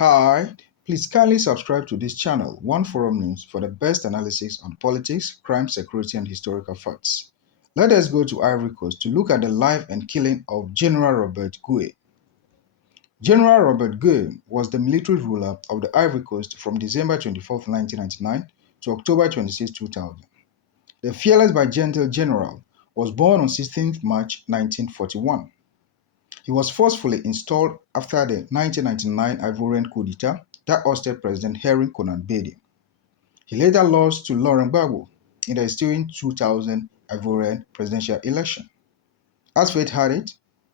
Hi, please kindly subscribe to this channel, One Forum News, for the best analysis on politics, crime, security, and historical facts. Let us go to Ivory Coast to look at the life and killing of General Robert Guei. General Robert Guei was the military ruler of the Ivory Coast from December 24, 1999 to October 26, 2000. The fearless but gentle general was born on 16th March 1941. He was forcefully installed after the 1999 Ivorian coup d'etat that ousted President Henry Konan Bedie. He later lost to Laurent Gbagbo in the ensuing 2000 Ivorian presidential election. As fate had it,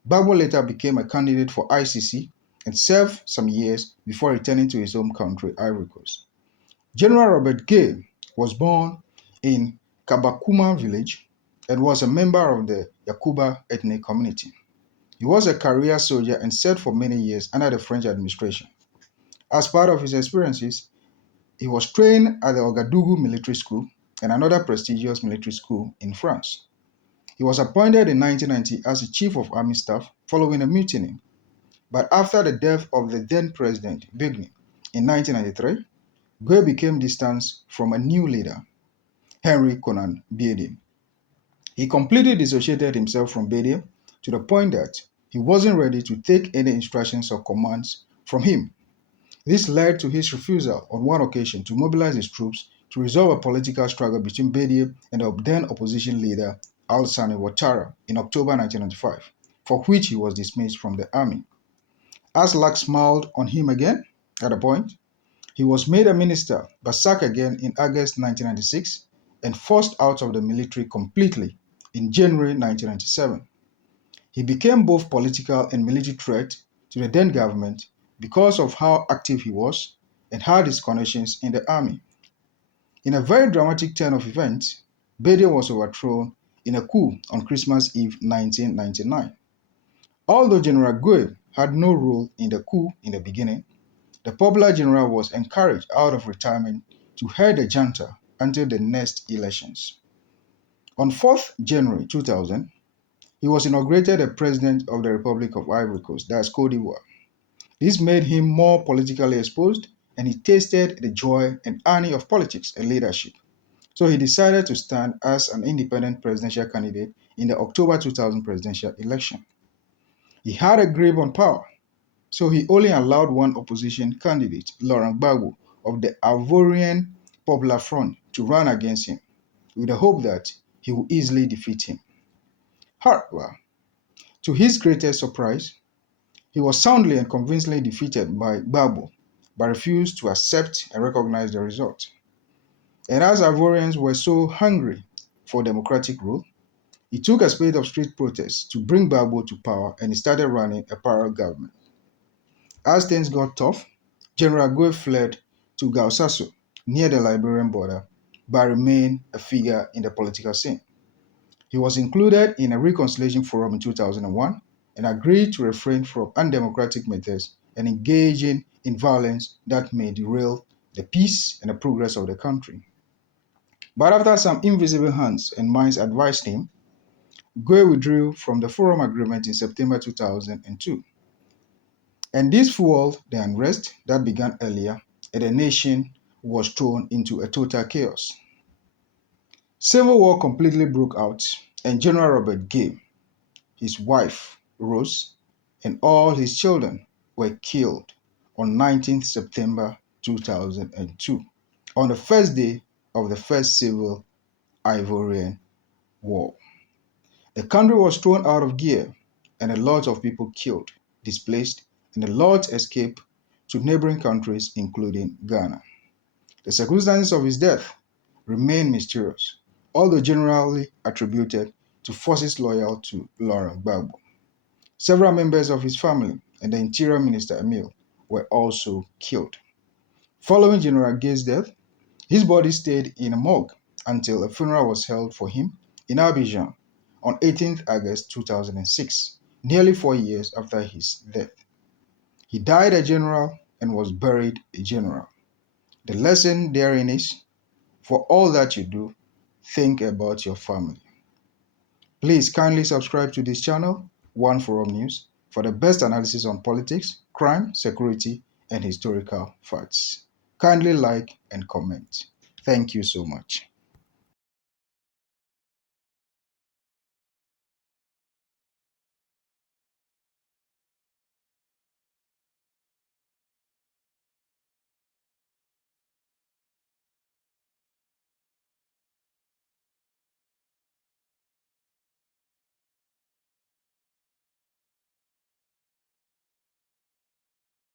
Gbagbo later became a candidate for ICC and served some years before returning to his home country, Ivory Coast. General Robert Guei was born in Kabakuma village and was a member of the Yakuba ethnic community. He was a career soldier and served for many years under the French administration. As part of his experiences, he was trained at the Ouagadougou Military School and another prestigious military school in France. He was appointed in 1990 as the Chief of Army Staff following a mutiny. But after the death of the then President Begni in 1993, Guei became distanced from a new leader, Henry Konan Bedie. He completely dissociated himself from Bedie to the point that he wasn't ready to take any instructions or commands from him. This led to his refusal on one occasion to mobilize his troops to resolve a political struggle between Bedie and the then opposition leader Alassane Ouattara in October 1995, for which he was dismissed from the army. As luck smiled on him again, at a point, he was made a minister but sacked again in August 1996 and forced out of the military completely in January 1997. He became both political and military threat to the then government because of how active he was and had his connections in the army. In a very dramatic turn of events, Bedie was overthrown in a coup on Christmas Eve 1999. Although General Guei had no role in the coup in the beginning, the popular general was encouraged out of retirement to head the junta until the next elections. On 4th January 2000, he was inaugurated as President of the Republic of Ivory Coast, that's Cote d'Ivoire. This made him more politically exposed and he tasted the joy and honey of politics and leadership. So he decided to stand as an independent presidential candidate in the October 2000 presidential election. He had a grip on power, so he only allowed one opposition candidate, Laurent Gbagbo of the Ivorian Popular Front, to run against him, with the hope that he would easily defeat him. However, to his greatest surprise, he was soundly and convincingly defeated by Gbagbo, but refused to accept and recognize the result. And as Ivorians were so hungry for democratic rule, he took a spate of street protests to bring Gbagbo to power and he started running a parallel government. As things got tough, General Guei fled to Gaosasso, near the Liberian border, but remained a figure in the political scene. He was included in a reconciliation forum in 2001 and agreed to refrain from undemocratic methods and engaging in violence that may derail the peace and the progress of the country. But after some invisible hands and minds advised him, Guei withdrew from the forum agreement in September 2002. And this fueled the unrest that began earlier, and the nation was thrown into a total chaos. Civil war completely broke out, and General Robert Guei, his wife, Rose, and all his children were killed on 19th September 2002, on the first day of the First Civil Ivorian War. The country was thrown out of gear, and a lot of people killed, displaced, and a lot escaped to neighboring countries, including Ghana. The circumstances of his death remain mysterious, although generally attributed to forces loyal to Laurent Gbagbo. Several members of his family and the Interior Minister Emile were also killed. Following General Guei's death, his body stayed in a morgue until a funeral was held for him in Abidjan on 18th August 2006, nearly 4 years after his death. He died a general and was buried a general. The lesson therein is, for all that you do, think about your family. Please kindly subscribe to this channel, One Forum News, for the best analysis on politics, crime, security, and historical facts. Kindly like and comment. Thank you so much.